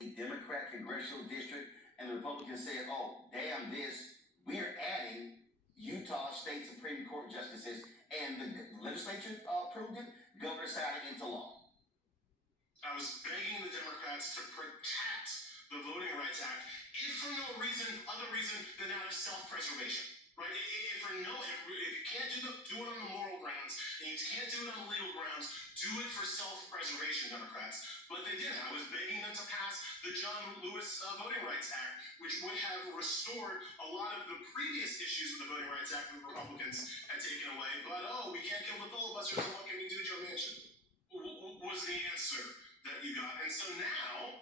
a Democrat congressional district, and the Republicans said, oh, damn this, we're adding Utah State Supreme Court justices, and the legislature approved it, governor signed it into law. I was begging the Democrats to protect the Voting Rights Act, if for no other reason than out of self-preservation. Right? If you can't do it on the moral grounds, and you can't do it on the legal grounds, do it for self-preservation, Democrats. But they didn't. I was begging them to pass the John Lewis Voting Rights Act, which would have restored a lot of the previous issues with the Voting Rights Act that the Republicans had taken away. But, we can't kill the filibusters, so what can we do, Joe Manchin? Was the answer that you got. And so now,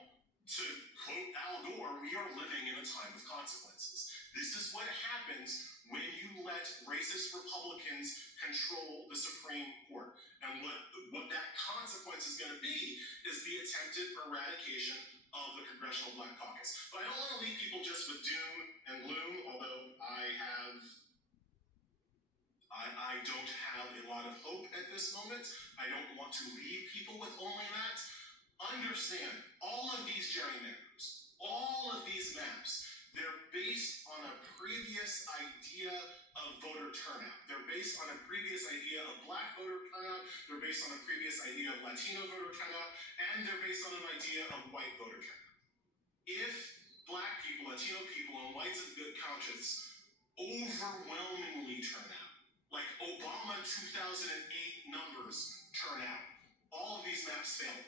to quote Al Gore, we are living in a time of consequences. This is what happens when you let racist Republicans control the Supreme Court. And what that consequence is going to be is the attempted eradication of the Congressional Black Caucus. But I don't want to leave people just with doom and gloom, although I don't have a lot of hope at this moment. I don't want to leave people with only that. Understand, all of these gerrymanders, all of these maps, they're based on a previous idea of voter turnout. They're based on a previous idea of black voter turnout. They're based on a previous idea of Latino voter turnout. And they're based on an idea of white voter turnout. If black people, Latino people, and whites of good conscience overwhelmingly turn out, like Obama 2008 numbers turn out, all of these maps fail.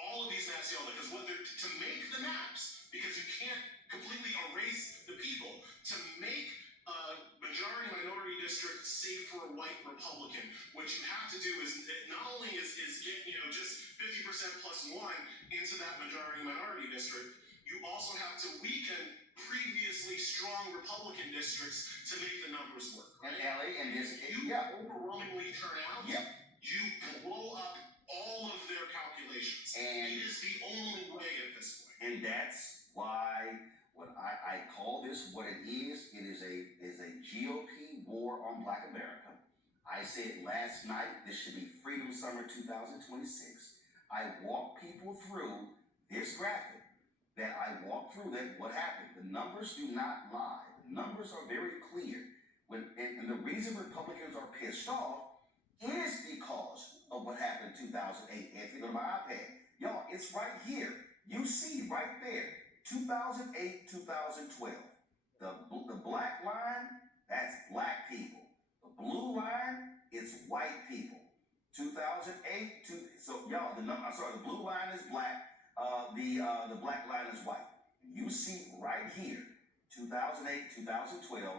All of these maps fail because to make the maps, because you can't completely erase the people, to make a majority minority district safe for a white Republican, what you have to do is not only is get just 50% plus one into that majority minority district, you also have to weaken previously strong Republican districts to make the numbers work. Right? And LA and this, you overwhelmingly turn out, you blow up all of their calculations. And it is the only way at this point. And that's why when I call this what it is a GOP war on Black America. I said last night, this should be Freedom Summer 2026. I walk people through this graphic that what happened. The numbers do not lie. The numbers are very clear. And the reason Republicans are pissed off is because of what happened in 2008. If you go to my iPad, y'all, it's right here. You see right there, 2008, 2012. The black line, that's black people. The blue line, it's white people. 2008, so y'all, the blue line is black. The black line is white. You see right here, 2008, 2012,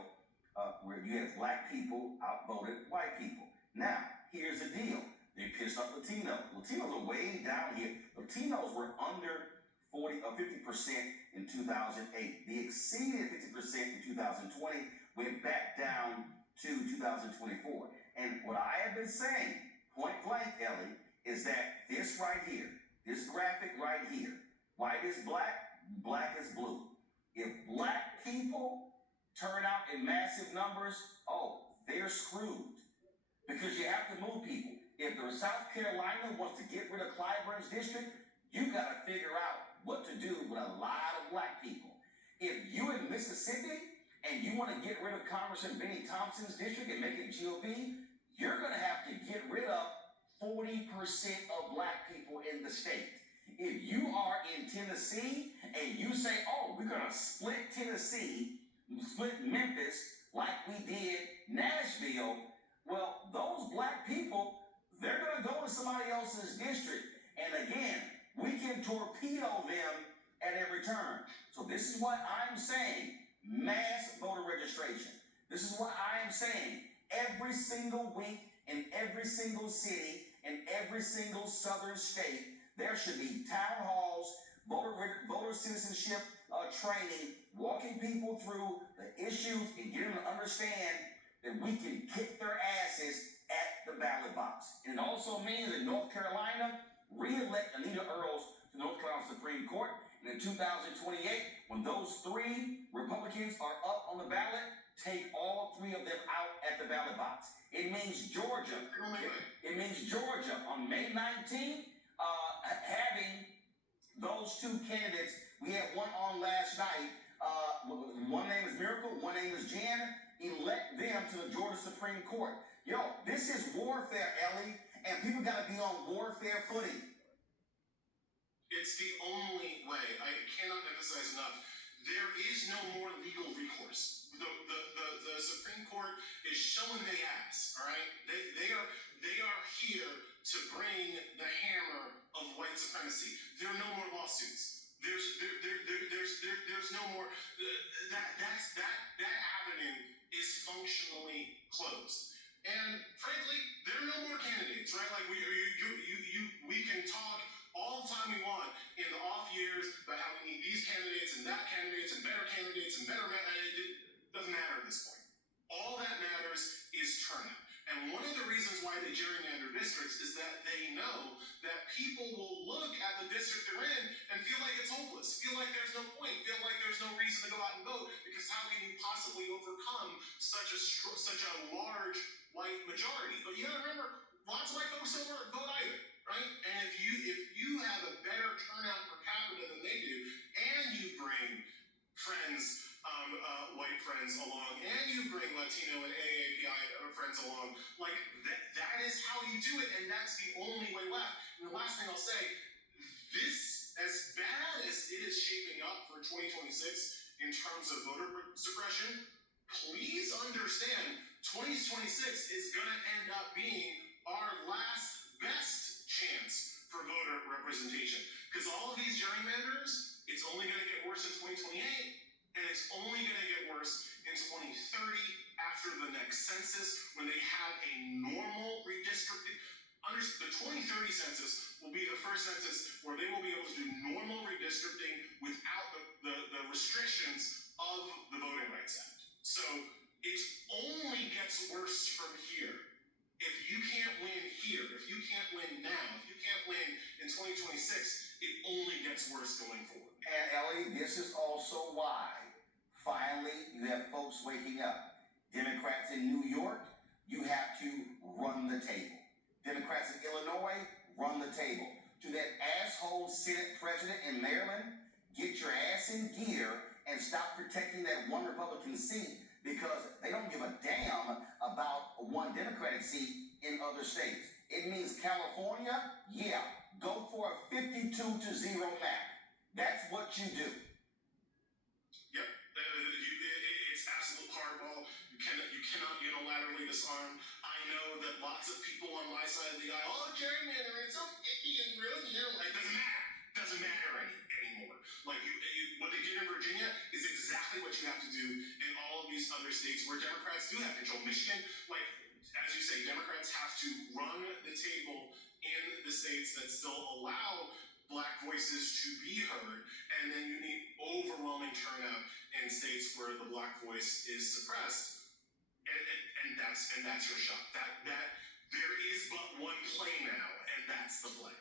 where you have black people outvoted white people. Now, here's the deal. They pissed off Latinos. Latinos are way down here. Latinos were under 40 or 50% in 2008. They exceeded 50% in 2020, went back down to 2024. And what I have been saying, point blank, Ellie, is that this right here, this graphic right here, white is black, black is blue. If black people turn out in massive numbers, they're screwed. Because you have to move people. If the South Carolina wants to get rid of Clyburn's district, you got to figure out what to do with a lot of black people. If you in Mississippi and you want to get rid of Congressman Benny Thompson's district and make it GOP, you're going to have to get rid of 40% of black people in the state. If you are in Tennessee and you say, we're going to split Tennessee, split Memphis like we did Nashville, well, those black people, they're going to go to somebody else's district. And again, we can torpedo them at every turn. So this is what I'm saying, mass voter registration. This is what I am saying, every single week in every single city, in every single southern state, there should be town halls, voter citizenship training, walking people through the issues and getting them to understand that we can kick their asses at the ballot box. And it also means that North Carolina re-elect Anita Earls to North Carolina Supreme Court. And in 2028, when those 3 Republicans are up on the ballot, take all 3 of them out at the ballot box. It means Georgia. It means Georgia on May 19th having those two candidates, we had one on last night. One name is Miracle, one name is Jan. Elect them to the Georgia Supreme Court. Yo, this is warfare, Ellie, and people gotta be on warfare footing. It's the only way. I cannot emphasize enough. There is no more legal recourse. The Supreme Court is showing their ass. All right, they are here to bring the hammer of white supremacy. There are no more lawsuits. There's no more. That avenue is functionally closed. And frankly, there are no more candidates, right? Like we can talk all the time we want in the off years about how we need these candidates and that candidates and better it doesn't matter at this point. All that matters is turnout. And one of the reasons why they gerrymander districts is that they know that people will look at the district they're in and feel like it's hopeless, feel like there's no point, feel like there's no reason to go out and vote, because how can you possibly overcome such a large white majority? But you gotta remember, lots of white folks don't vote either, right? And if you have a better turnout per capita than they do, and you bring friends, white friends along, and you bring Latino and AAPI friends along, like that is how you do it, and that's the only way left. And the last thing I'll say, this, as bad as it is shaping up for 2026 in terms of voter suppression, please understand 2026 is going to end up being our last best chance for voter representation, because all of these gerrymanders, it's only going to get worse in 2028, and it's only going to get worse in 2030 after the next census, when they have a normal redistricting. The 2030 census will be the first census where they will be able to do normal redistricting without the restrictions of the Voting Rights Act. So it only gets worse from here. If you can't win here, if you can't win now, if you can't win in 2026, it only gets worse going forward. And Ellie, this is also why finally you have folks waking up. Democrats in New York, you have to run the table. Democrats in Illinois, run the table. To that asshole Senate president in Maryland, get your ass in gear and stop protecting that one Republican seat, because they don't give a damn about one Democratic seat in other states. It means California, yeah, go for a 52-0 map. That's what you do. Yep, it's absolute hardball. You cannot unilaterally disarm. I know that lots of people on my side of the aisle, oh, gerrymandering, it's so icky and real, like, doesn't matter anymore. Like, what they did in Virginia is exactly what you have to do in all of these other states where Democrats do have control. Michigan, like, as you say, Democrats have to run the table in the states that still allow Black voices to be heard, and then you need overwhelming turnout in states where the Black voice is suppressed, and that's your shot. That there is but one play now, and that's the play.